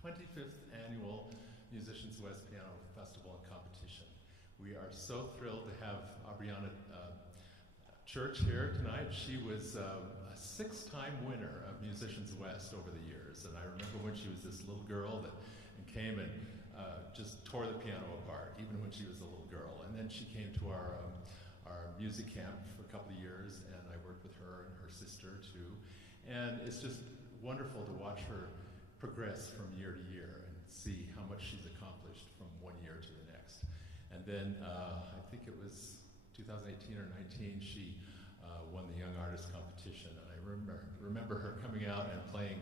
25th Annual Musicians West Piano Festival and Competition. We are so thrilled to have Abrianna Church here tonight. She was a 6-time winner of Musicians West over the years, and I remember when she was this little girl that came and just tore the piano apart, even when she was a little girl. And then she came to our music camp for a couple of years, and I worked with her and her sister too. And it's just wonderful to watch her progress from year to year and see how much she's accomplished from one year to the next. And then I think it was 2018 or 19, she won the Young Artist competition. And I remember her coming out and playing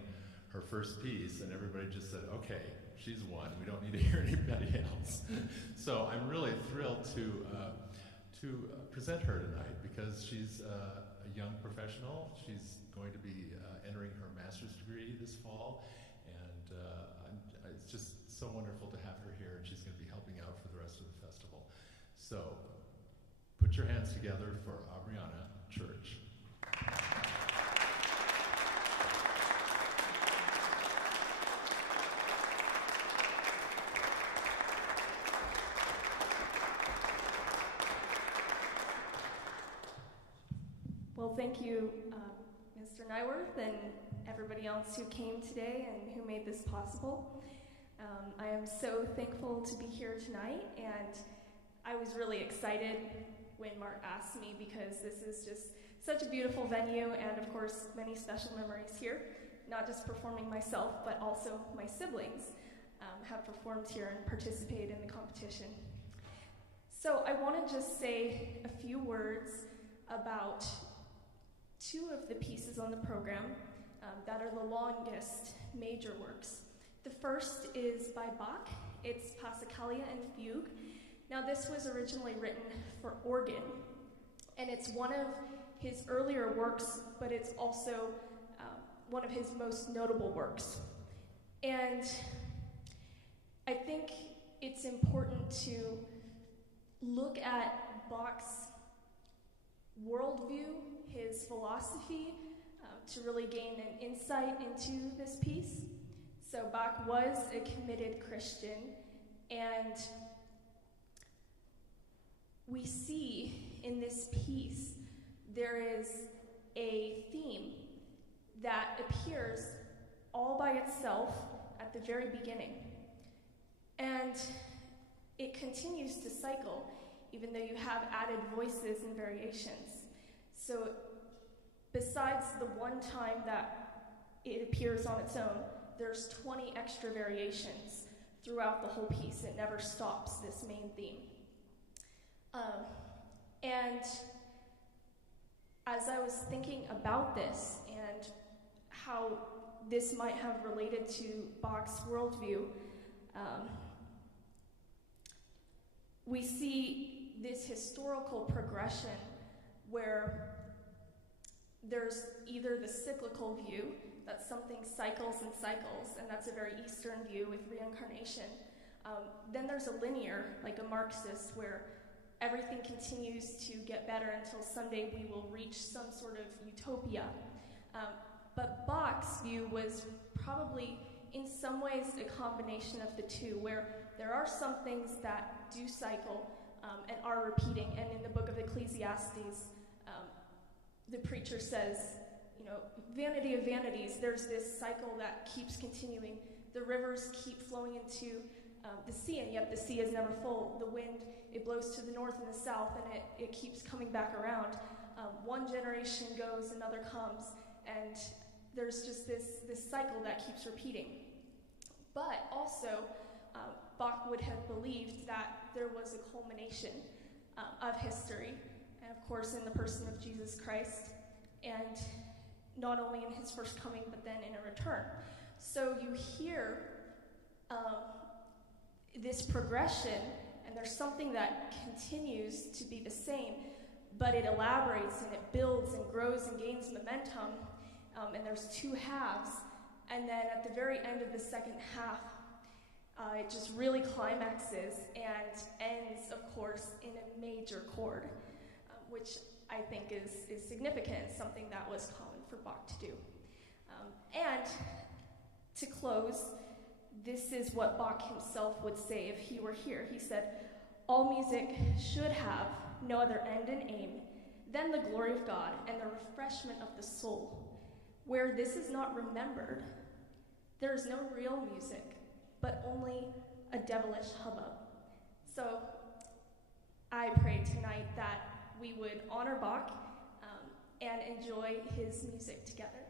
her first piece, and everybody just said, okay, she's won. We don't need to hear anybody else. So I'm really thrilled to present her tonight because she's a young professional. She's going to be entering her master's degree this fall, and it's just so wonderful to have her here, and she's going to be helping out for the rest of the festival. So put your hands together for Abrianna Church. Well, thank you, Mr. Nyworth, and everybody else who came today and who made this possible. I am so thankful to be here tonight, and I was really excited when Mark asked me because this is just such a beautiful venue, and of course, many special memories here. Not just performing myself, but also my siblings have performed here and participated in the competition. So I want to just say a few words about two of the pieces on the program that are the longest major works. The first is by Bach. It's Passacaglia and Fugue. Now this was originally written for organ, and it's one of his earlier works, but it's also one of his most notable works. And I think it's important to look at Bach's worldview, his philosophy, to really gain an insight into this piece. So Bach was a committed Christian, and we see in this piece there is a theme that appears all by itself at the very beginning. And it continues to cycle, even though you have added voices and variations. So besides the one time that it appears on its own, there's 20 extra variations throughout the whole piece. It never stops, this main theme. And as I was thinking about this and how this might have related to Bach's worldview, we see this historical progression where there's either the cyclical view, that something cycles and cycles, and that's a very Eastern view with reincarnation. Then there's a linear, like a Marxist, where everything continues to get better until someday we will reach some sort of utopia. But Bach's view was probably, in some ways, a combination of the two, where there are some things that do cycle and are repeating. And in the book of Ecclesiastes, the preacher says, you know, vanity of vanities, there's this cycle that keeps continuing. The rivers keep flowing into the sea, and yet the sea is never full. The wind, it blows to the north and the south, and it keeps coming back around. One generation goes, another comes, and there's just this cycle that keeps repeating. But also, Bach would have believed that there was a culmination of history, and of course in the person of Jesus Christ, and not only in his first coming, but then in a return. So you hear this progression, and there's something that continues to be the same, but it elaborates and it builds and grows and gains momentum, and there's two halves, and then at the very end of the second half, it just really climaxes and ends, of course, in a major chord, which I think is significant, something that was common for Bach to do. And to close, this is what Bach himself would say if he were here. He said, "All music should have no other end and aim than the glory of God and the refreshment of the soul. Where this is not remembered, there is no real music, but only a devilish hubbub." So I pray tonight that we would honor Bach and enjoy his music together.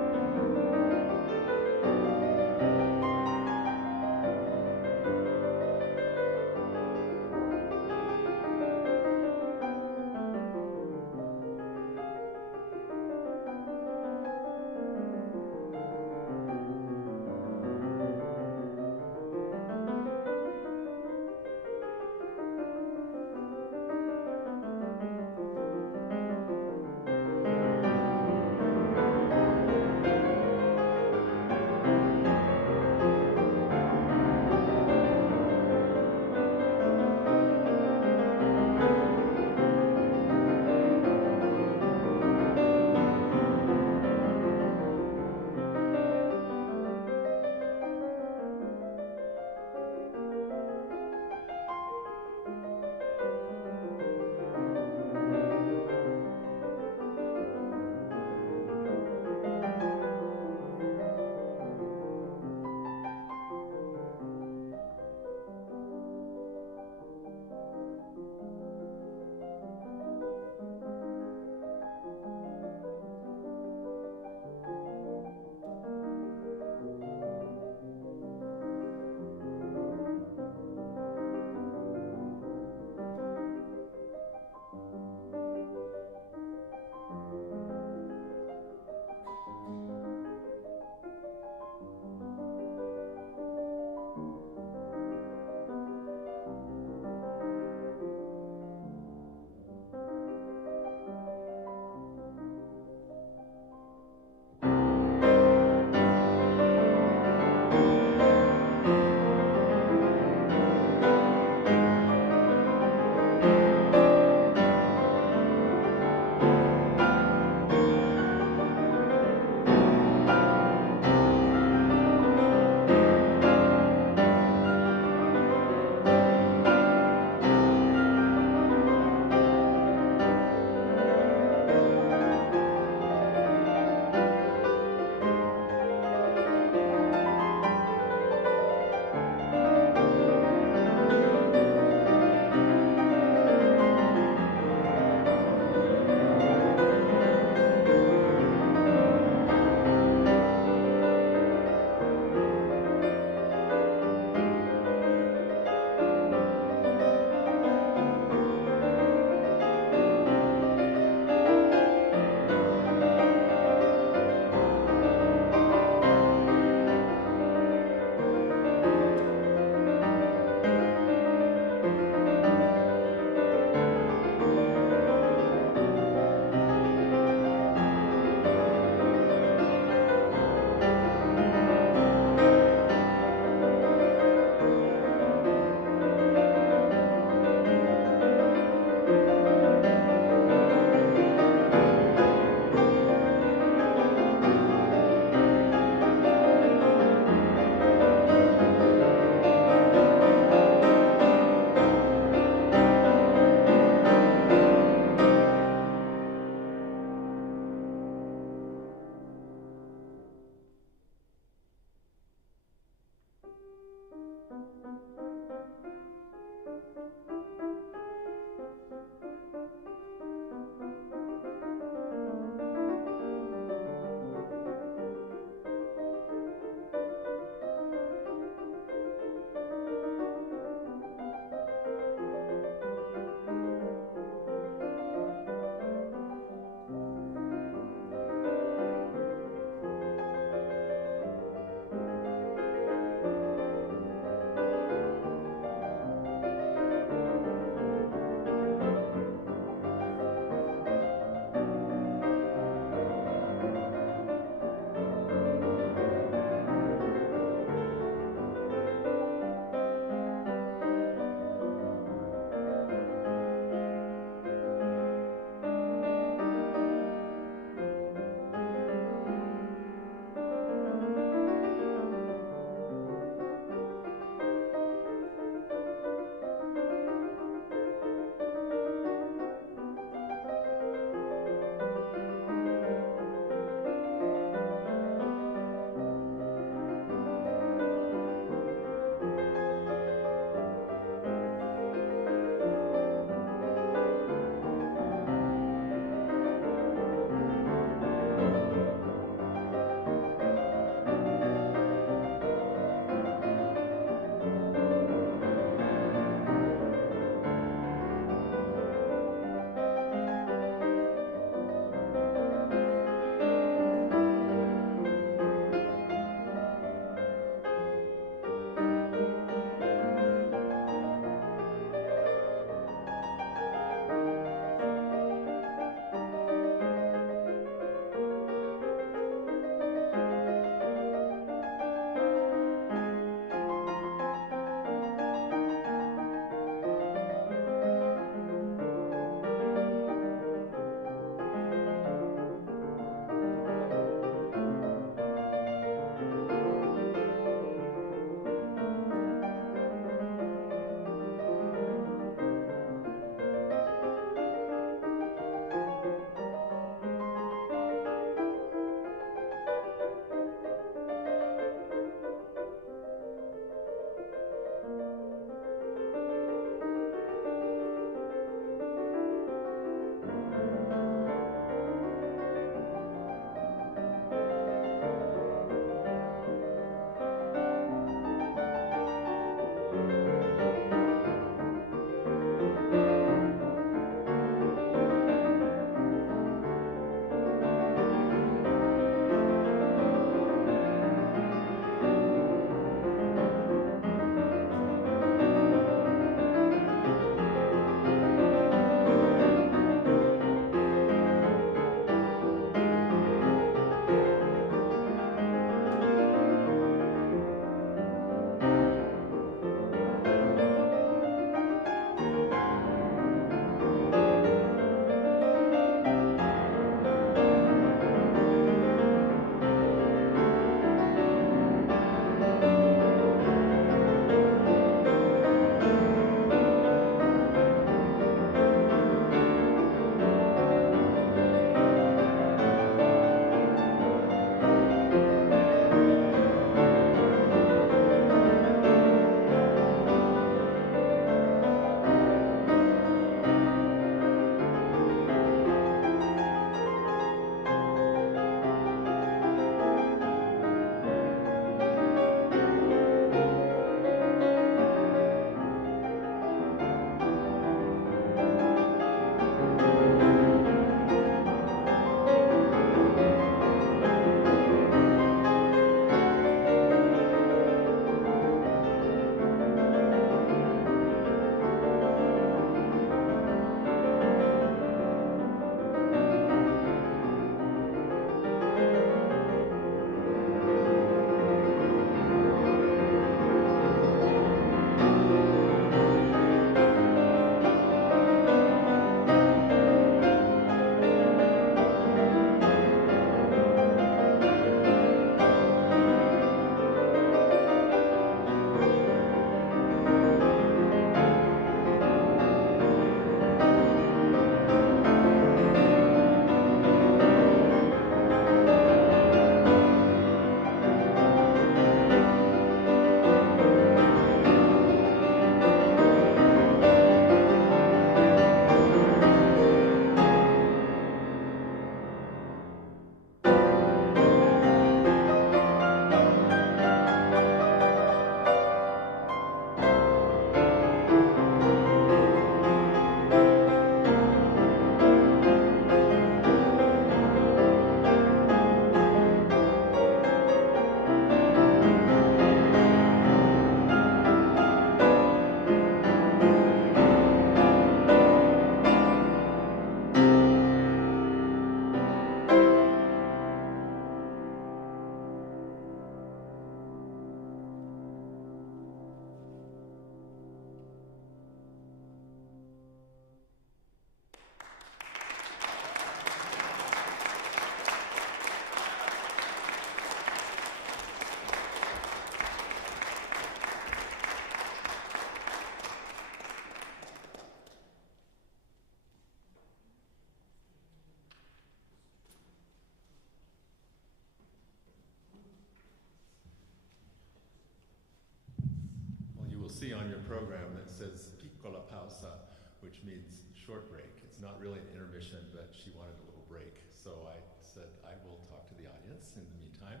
see on your program that says piccola pausa, which means short break. It's not really an intermission, but she wanted a little break. So I said, I will talk to the audience in the meantime.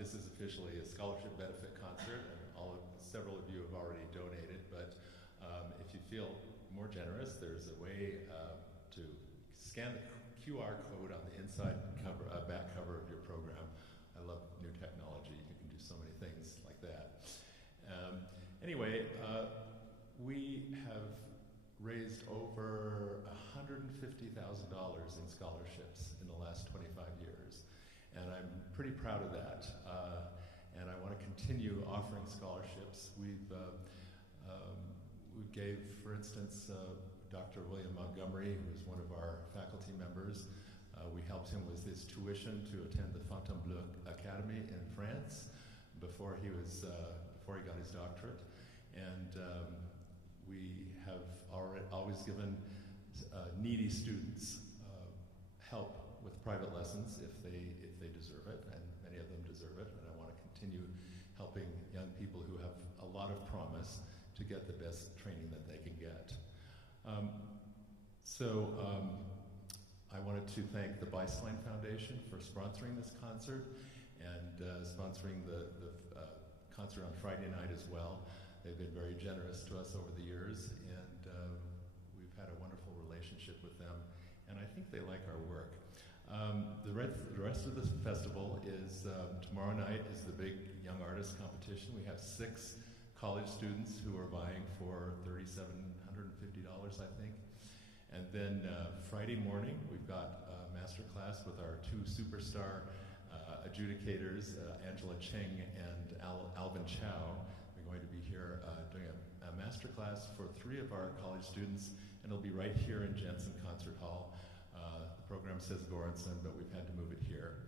This is officially a scholarship benefit concert, and several of you have already donated, but if you feel more generous, there's a way to scan the QR code on the inside back cover of your program. I love new technology. You can do so many things like that. Anyway, we have raised over $150,000 in scholarships in the last 25 years. And I'm pretty proud of that. And I want to continue offering scholarships. We gave, for instance, Dr. William Montgomery, who is one of our faculty members, we helped him with his tuition to attend the Fontainebleau Academy in France before he got his doctorate. And we have always given needy students help with private lessons if they deserve it, and many of them deserve it. And I want to continue helping young people who have a lot of promise to get the best training that they can get. I wanted to thank the Beislein Foundation for sponsoring this concert and sponsoring the concert on Friday night as well. They've been very generous to us over the years, and we've had a wonderful relationship with them, and I think they like our work. The rest of the festival is, tomorrow night is the big Young Artist Competition. We have 6 college students who are vying for $3,750, I think. And then Friday morning, we've got a master class with our 2 superstar adjudicators, Angela Cheng and Alvin Chow. They're going to be here doing a master class for 3 of our college students, and it'll be right here in Jensen Concert Hall. The program says Goranson, but we've had to move it here.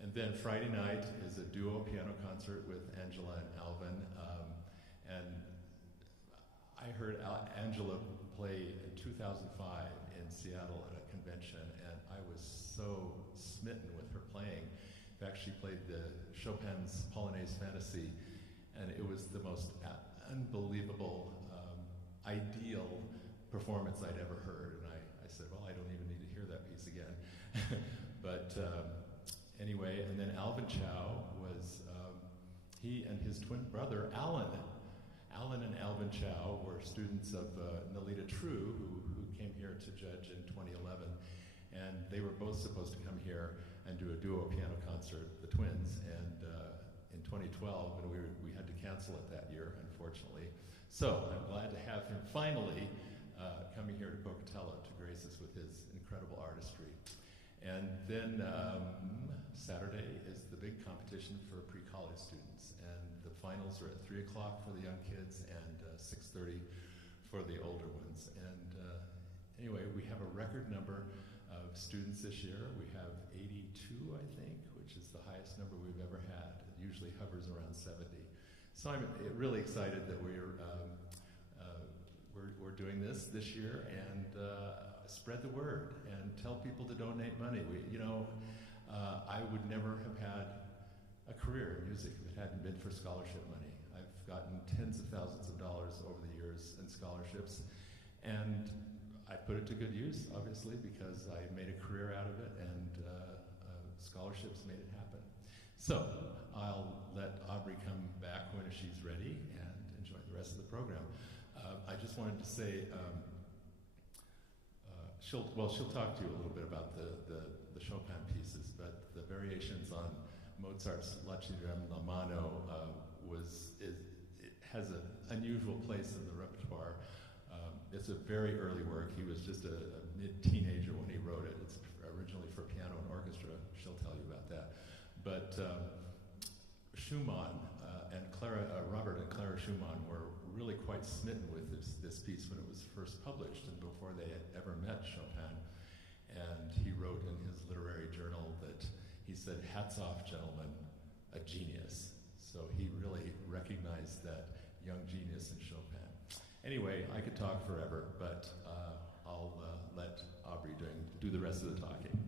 And then Friday night is a duo piano concert with Angela and Alvin. And I heard Angela play in 2005 in Seattle at a convention, and I was so smitten with her playing. In fact, she played the Chopin's Polonaise Fantasy, and it was the most unbelievable, ideal performance I'd ever heard. And I said, well, I don't even need to hear that piece again. But anyway, and then Alvin Chow was, he and his twin brother, Alan and Alvin Chow were students of Nalita True, who came here to judge in 2011. And they were both supposed to come here and do a duo piano concert, the twins, and in 2012, and we had to cancel it that year, unfortunately. So I'm glad to have him finally coming here to Pocatello to grace us with his incredible artistry. And then Saturday is the big competition for pre-college students, and the finals are at 3 o'clock for the young kids and 6:30 for the older ones. And anyway, we have a record number of students this year. We have 82, I think, which is the highest number we've ever had. It usually hovers around 70. So I'm really excited that we're doing this year, and spread the word and tell people to donate money. I would never have had a career in music if it hadn't been for scholarship money. I've gotten tens of thousands of dollars over the years in scholarships, and I put it to good use, obviously, because I made a career out of it, and scholarships made it happen. So I'll let Aubrey come back when she's ready and enjoy the rest of the program. I just wanted to say, she'll talk to you a little bit about the Chopin pieces, but the variations on Mozart's La Chirem La Mano it has an unusual place in the repertoire. It's a very early work. He was just a mid-teenager when he wrote it. It's originally for piano and orchestra. She'll tell you about that. But Schumann and Robert and Clara Schumann were really quite smitten with this piece when it was first published and before they had ever met Chopin. And he wrote in his literary journal that he said, "Hats off, gentlemen, a genius." So he really recognized that young genius in Chopin. Anyway, I could talk forever, but I'll let Aubrey do the rest of the talking.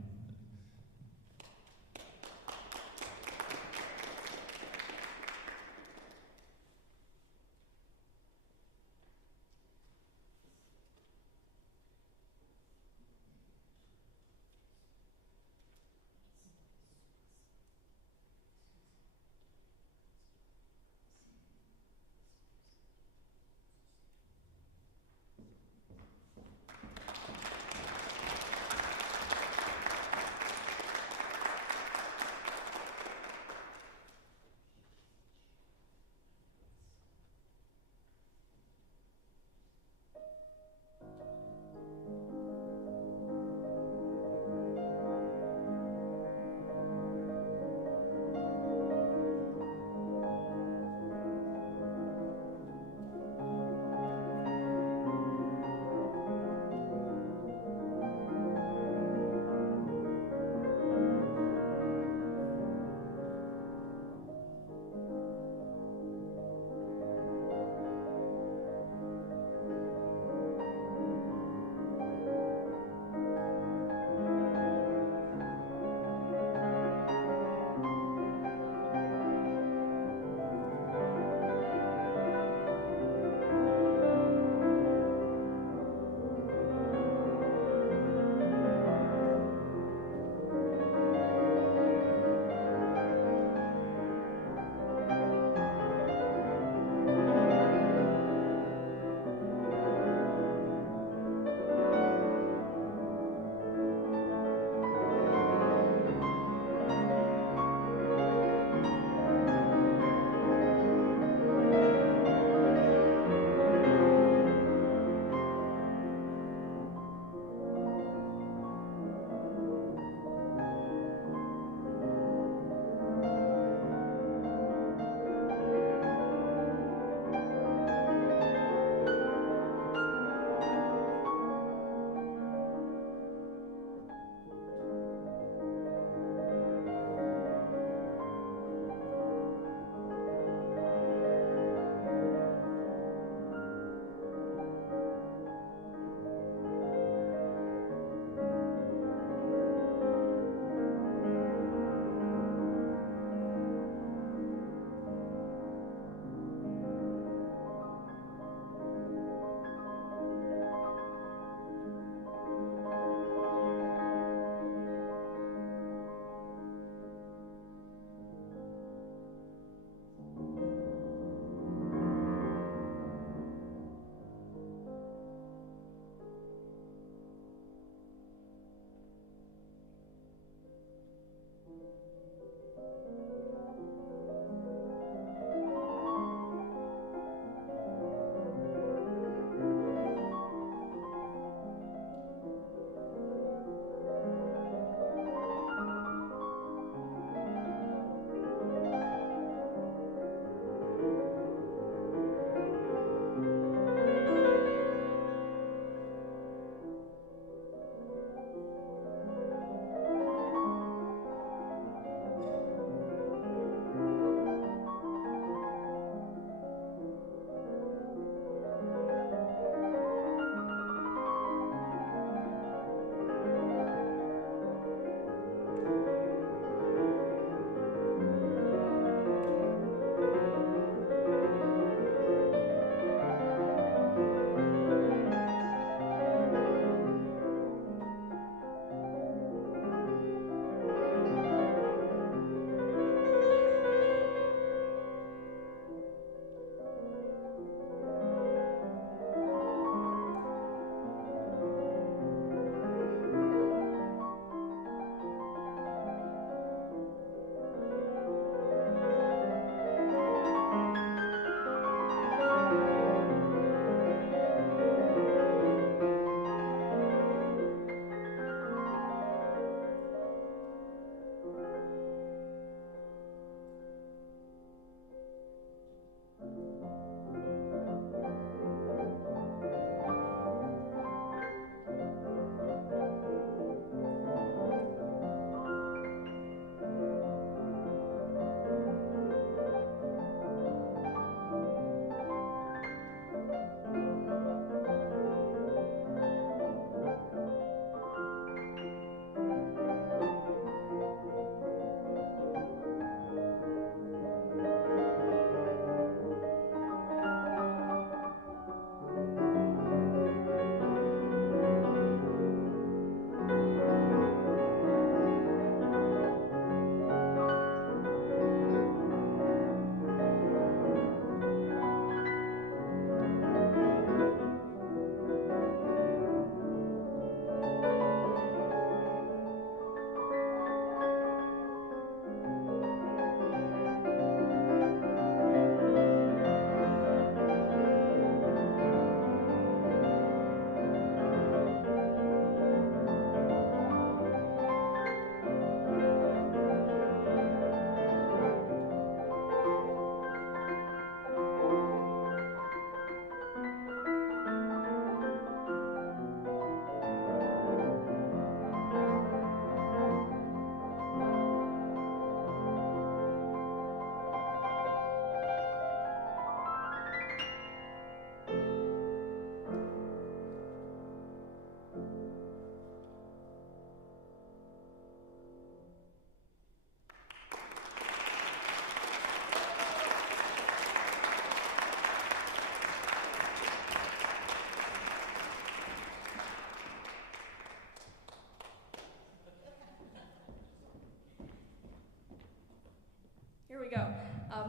Here we go.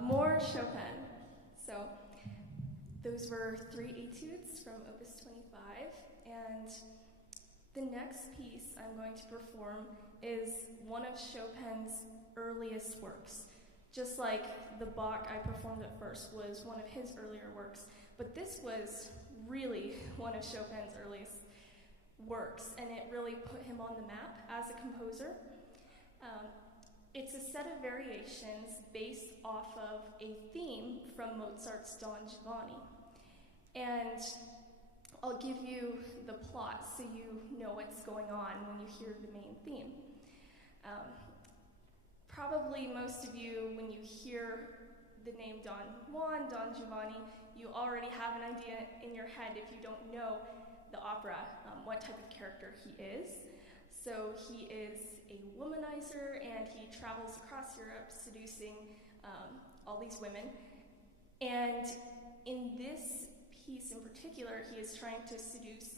More Chopin. So those were 3 etudes from Opus 25, and the next piece I'm going to perform is one of Chopin's earliest works. Just like the Bach I performed at first was one of his earlier works, but this was really one of Chopin's earliest works, and it really put him on the map as a composer. It's a set of variations based off of a theme from Mozart's Don Giovanni. And I'll give you the plot so you know what's going on when you hear the main theme. Probably most of you, when you hear the name Don Juan, Don Giovanni, you already have an idea in your head, if you don't know the opera, what type of character he is. So he is a womanizer, and he travels across Europe seducing all these women. And in this piece in particular, he is trying to seduce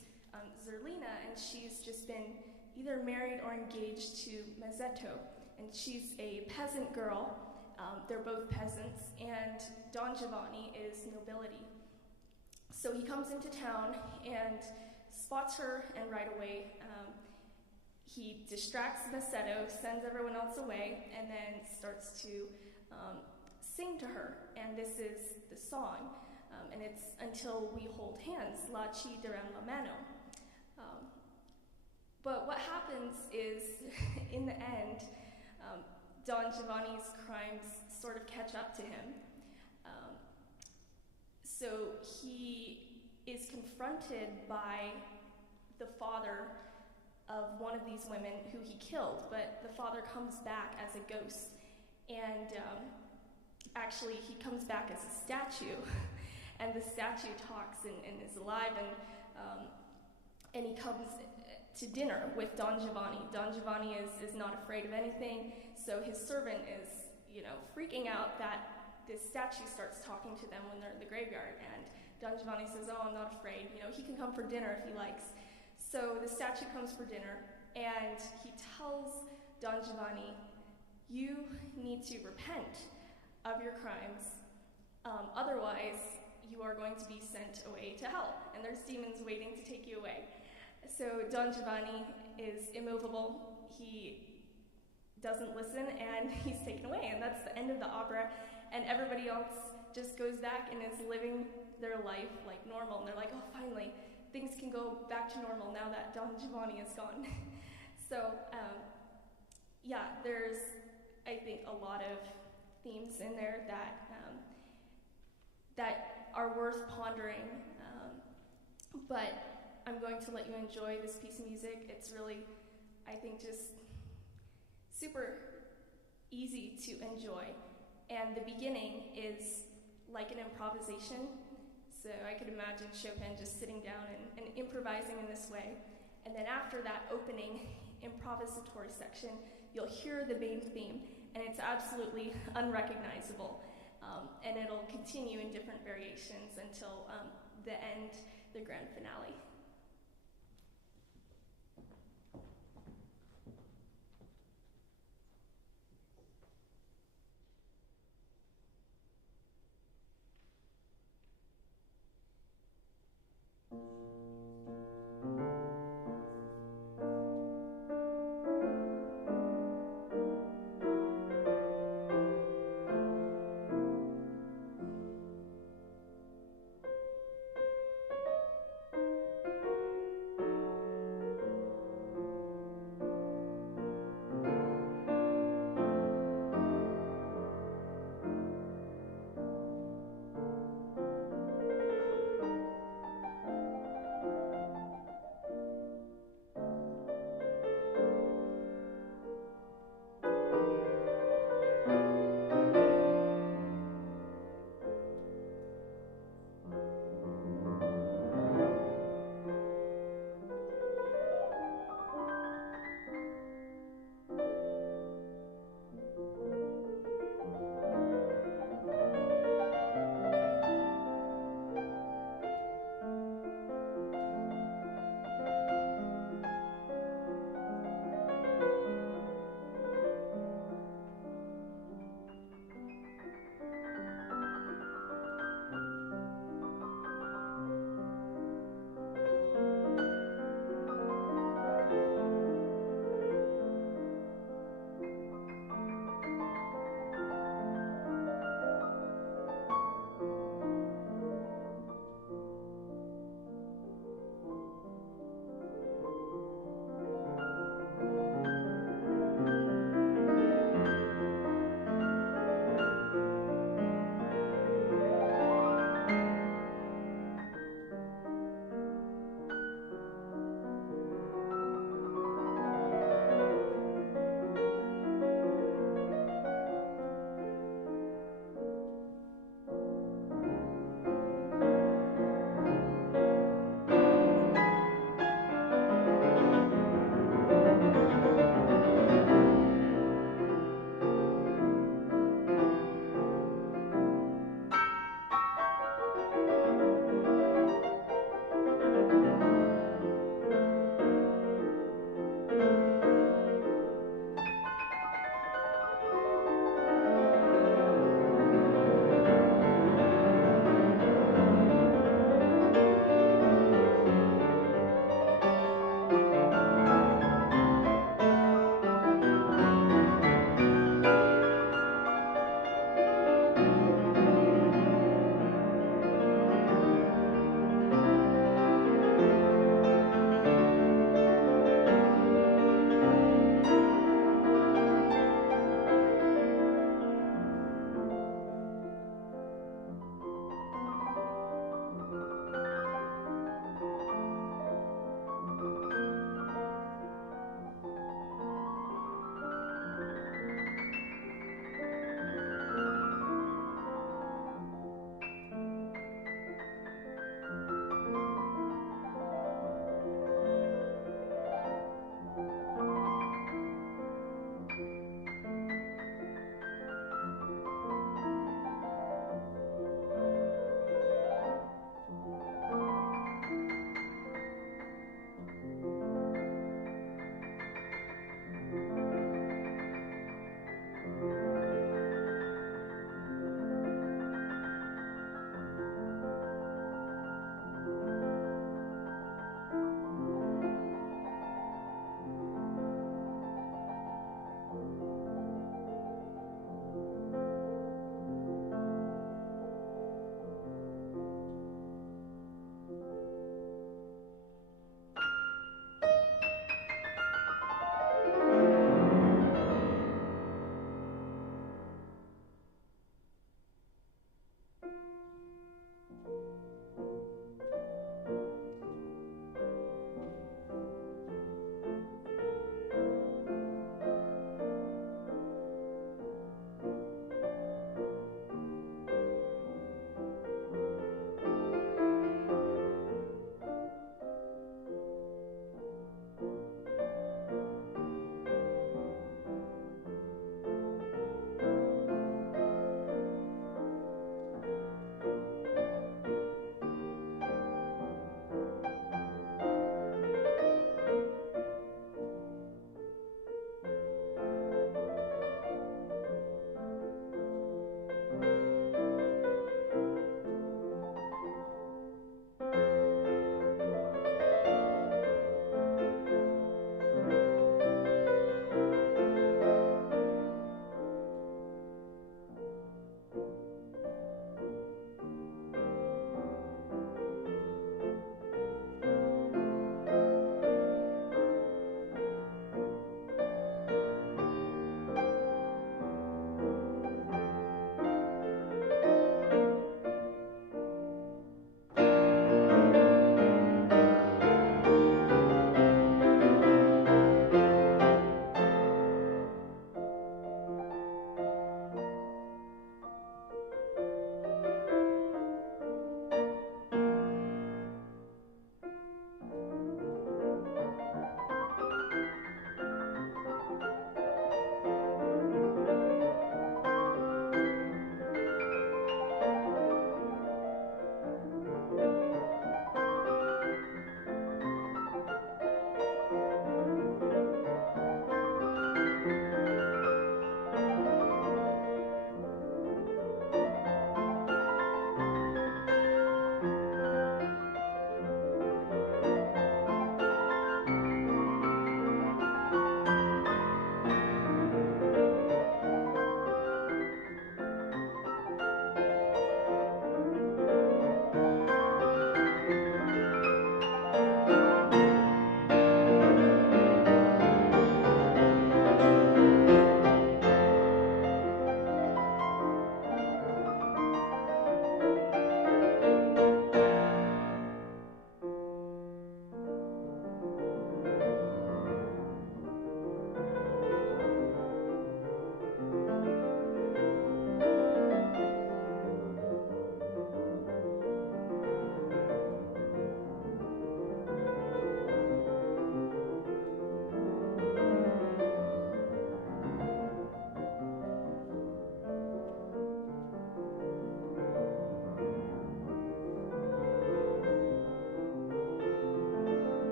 Zerlina, and she's just been either married or engaged to Mazzetto. And she's a peasant girl. They're both peasants, and Don Giovanni is nobility. So he comes into town and spots her, and right away he distracts Mazzetto, sends everyone else away, and then starts to sing to her. And this is the song, and it's Until We Hold Hands, La Ci Darem la Mano. But what happens is, in the end, Don Giovanni's crimes sort of catch up to him. So he is confronted by the father of one of these women who he killed, but the father comes back as a ghost. And actually, he comes back as a statue, and the statue talks and is alive, and he comes to dinner with Don Giovanni. Don Giovanni is not afraid of anything, so his servant is, freaking out that this statue starts talking to them when they're in the graveyard, and Don Giovanni says, "Oh, I'm not afraid, he can come for dinner if he likes." So the statue comes for dinner, and he tells Don Giovanni, "You need to repent of your crimes, otherwise you are going to be sent away to hell, and there's demons waiting to take you away." So Don Giovanni is immovable. He doesn't listen, and he's taken away, and that's the end of the opera, and everybody else just goes back and is living their life like normal, and they're like, "Oh, finally, things can go back to normal now that Don Giovanni is gone." So, there's, I think, a lot of themes in there that are worth pondering, but I'm going to let you enjoy this piece of music. It's really, I think, just super easy to enjoy. And the beginning is like an improvisation. So I could imagine Chopin just sitting down and improvising in this way. And then after that opening improvisatory section, you'll hear the main theme, and it's absolutely unrecognizable. And it'll continue in different variations until the end, the grand finale.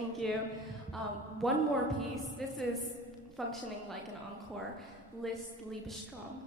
Thank you. One more piece. This is functioning like an encore. List Liebestrom.